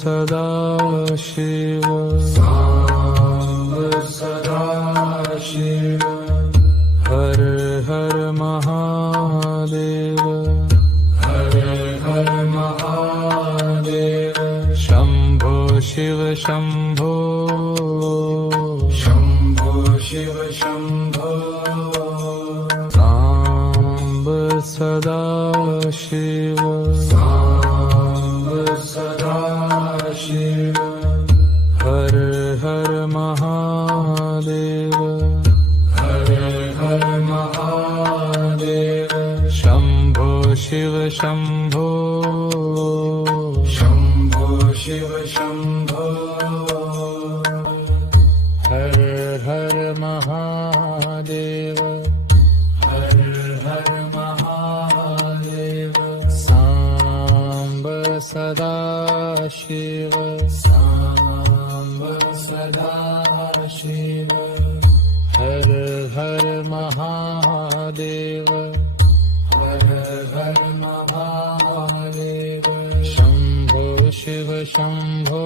सदाशिव सांब सदाशिव हर हर महादेव हर हर महादेव शंभो शिव शंभो शंभो शिव शंभो सांब सदाशिव सांब सदाशिव हर हर महादेव हर हर महादेव शंभो शिव शंभो शंभो शिव शंभो हर हर महादेव हर हर महादेव सांब सदाशिव सांब सदाशिव हर हर महादेव हर हर महादेव शंभो शिव शंभो